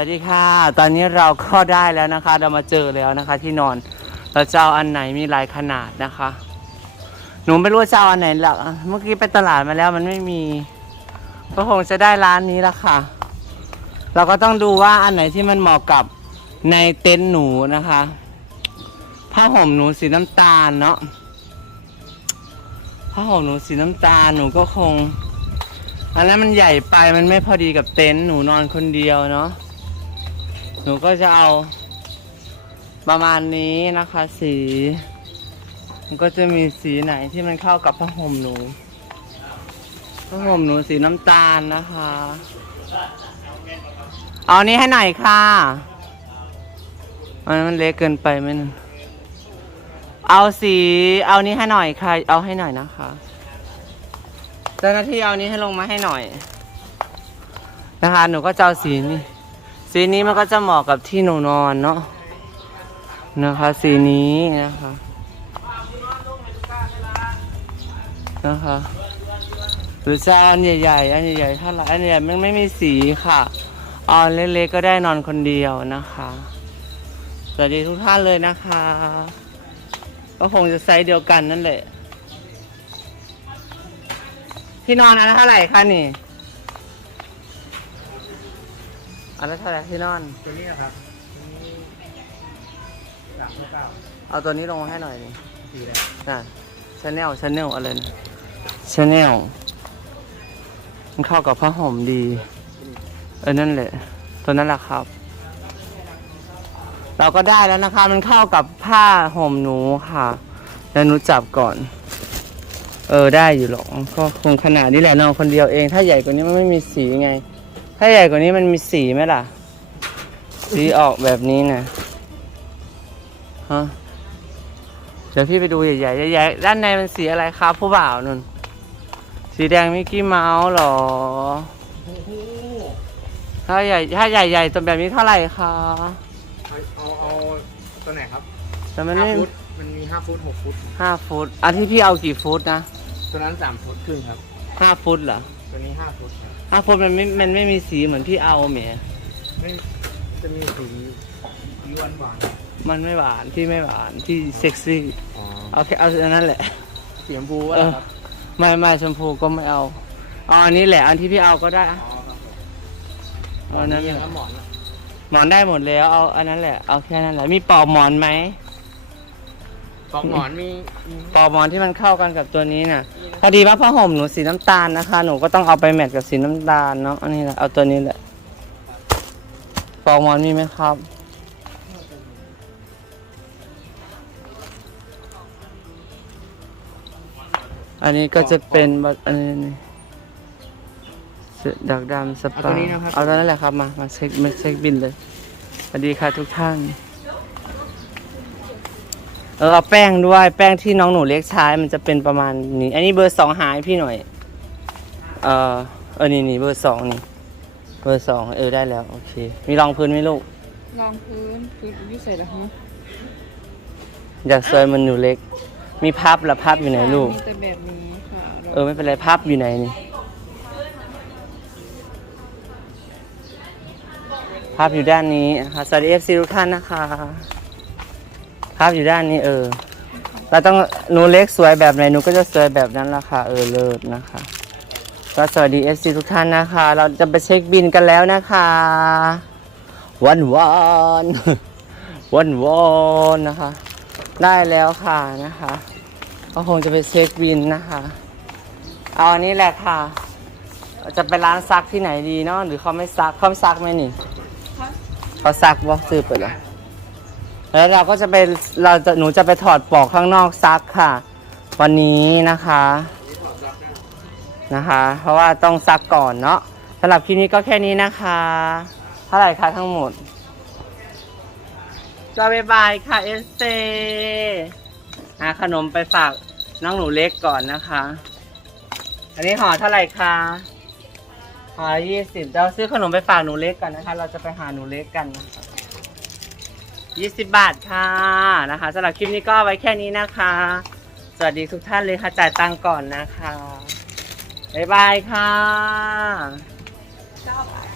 วัสดีค่ะ ตอนนี้เราก็ได้แล้วนะคะ เรามาเจอแล้วนะคะ ที่นอน เราจะเอาอันไหนมีหลายขนาดนะคะ หนูไม่รู้จะเอาอันไหนหลักเมื่อกี้ไปตลาดมาแล้วมันไม่มี ก็คงจะได้ร้านนี้ละค่ะ เราก็ต้องดูว่าอันไหนที่มันเหมาะกับในเต็นท์หนูนะคะ ผ้าห่มหนูสีน้ำตาลเนาะ ผ้าห่มหนูสีน้ำตาลหนูก็คง อันนั้นมันใหญ่ไปมันไม่พอดีกับเต็นท์หนูนอนคนเดียวเนาะ หนูก็จะเอา ประมาณนี้นะคะสี มันก็จะมีสีไหนที่มันเข้ากับผ้าห่มหนูผ้าห่มหนูสีน้ำตาลนะคะ เอานี้ให้หน่อยค่ะอันมันเล็กเกินไปไหมนะเอาสี เอานี้ให้หน่อยค่ะ เอาให้หน่อยนะคะเจ้าหน้าที่เอานี้ให้ลงมาให้หน่อย นะคะ หนูก็จะเอาสีนี้ สีนี้มันก็จะเหมาะกับที่หนูนอนเนาะนะคะ สีนี้นะคะนะคะหรือจะอันใหญ่ๆอันใหญ่ๆเท่าไรอันใหญ่ๆมันไม่มีสีค่ะเอาอันเล็กๆก็ได้นอนคนเดียวนะคะสวัสดีทุกท่านเลยนะคะ ก็คงจะไซส์เดียวกันนั่นแหละที่นอนอันเท่าไหร่คะนี่ อันละเท่าไหร่ที่นอน ตัวนี้นะครับตัวนี้สามเก้าเอาตัวนี้ลงมาให้หน่อยดิสี่เลยน่ะชาแนลชาแนลอะไรนะชาแนลมันเข้ากับผ้าห่มดี เออนั่นแหละ ตัวนั้นแหละครับ เราก็ได้แล้วนะคะ มันเข้ากับผ้าห่มหนูค่ะแล้วหนูจับก่อน เออได้อยู่หรอกก็คงขนาดนี้แหละนอนคนเดียวเอง ถ้าใหญ่กว่านี้มันไม่มีสีไง ถ้าใหญ่กว่านี้มันมีสีไหมล่ะ สีออกแบบนี้นะฮะเดี๋ยวพี่ไปดูใหญ่ๆใหญ่ๆด้านในมันสีอะไรครับผู้บ่าวนุ่น สีแดงมิกกี้เมาส์เหรอโอ้โหถ้าใหญ่ถ้าใหญ่ๆตัวแบบนี้เท่าไหร่คะเอาเอาเอาตัวไหนครับแต่มันห้าไม่ฟุตมันมีห้าฟุตหกฟุต ห้าฟุตอันที่พี่เอากี่ฟุตนะตัวนั้นสามฟุตครึ่งครับห้าฟุตเหรอ ตัวนี้ห้าฟุตครับ ห้าฟุตมันไม่มันไม่มีสีเหมือนพี่เอาแหมไม่จะมีสีสีหวานหวานมันไม่หวานพี่ไม่หวานพี่เซ็กซี่อ๋อเอาแค่เอาอันนั้นแหละสีชมพูว่าเออครับไม่ไม่ชมพูก็ไม่เอาเอาอันนี้แหละอันที่พี่เอาก็ได้อะอ๋อครับผมเอาอันนั้นหมแหอนละครับหมอนอะหมอนได้หมดแล้วเอาอันนั้นแหละเอาแค่นั้นแหละมีปลอกหมอนไหม ปลอกหมอนมีมีปลอกหมอนที่มันเข้ากันกับตัวนี้น่ะ พอดีว่าผ้าห่มหนูสีน้ำตาลนะคะ หนูก็ต้องเอาไปแมทกับสีน้ำตาลเนาะ อันนี้แหละ เอาตัวนี้แหละปลอกหมอนมีไหมครับ อันนี้ก็จะเป็นบัตรอันนี้นี่เสือดักดำสปาเอาตัวนั้นแหละครับ มา มาเช็คมาเช็คบินเลย สวัสดีค่ะทุกท่าน เออเอาแป้งด้วย แป้งที่น้องหนูเล็กใช้ มันจะเป็นประมาณนี้ อันนี้เบอร์สองหายพี่หน่อย เออเออนี่นี่เบอร์สองนี่ เบอร์สองเออได้แล้วโอเค มีรองพื้นไหมลูก รองพื้นพื้นวิเศษเหรอฮะอยากสวยเหมันหนูเล็ก มีพับละพับอยู่ไหนลูก มีแต่แบบนี้ค่ะเออไม่เป็นไรพับอยู่ไหนนี่ ภาพอยู่ด้านนี้นะคะสวัสดีเอฟซีทุกท่านนะคะ ภาพอยู่ด้านนี้เออ เราต้องหนูเล็กสวยแบบไหนหนูก็จะสวยแบบนั้นละค่ะ เออเลิศนะคะก็สวัสดีเอฟซีทุกท่านนะคะ เราจะไปเช็คบินกันแล้วนะคะวันวานวันวานนะคะ ได้แล้วค่ะนะคะ ก็คงจะไปเช็คบินนะคะเอาอันนี้แหละค่ะ จะไปร้านซักที่ไหนดีเนาะหรือเขาไม่ซักเขาไม่ซักไหมนี่เขาซักว่าซื้อไปแล้ว แล้วเราก็จะไปเราจะหนูจะไปถอดปลอกข้างนอกซักค่ะ วันนี้นะคะนะคะ เพราะว่าต้องซักก่อนเนาะสำหรับคลิปนี้ก็แค่นี้นะคะ เท่าไหร่คะทั้งหมดก็บายบายค่ะเอสเซอาขนมไปฝากน้องหนูเล็กก่อนนะคะ อันนี้ห่อเท่าไหร่คะห่อยี่สิบเราซื้อขนมไปฝากหนูเล็กกันนะคะ เราจะไปหาหนูเล็กกันนะคะ 20 บาทค่ะนะคะสำหรับคลิปนี้ก็ไว้แค่นี้นะคะ สวัสดีทุกท่านเลยค่ะ จ่ายตังก่อนนะคะ บ๊ายบายค่ะ ชอบอะ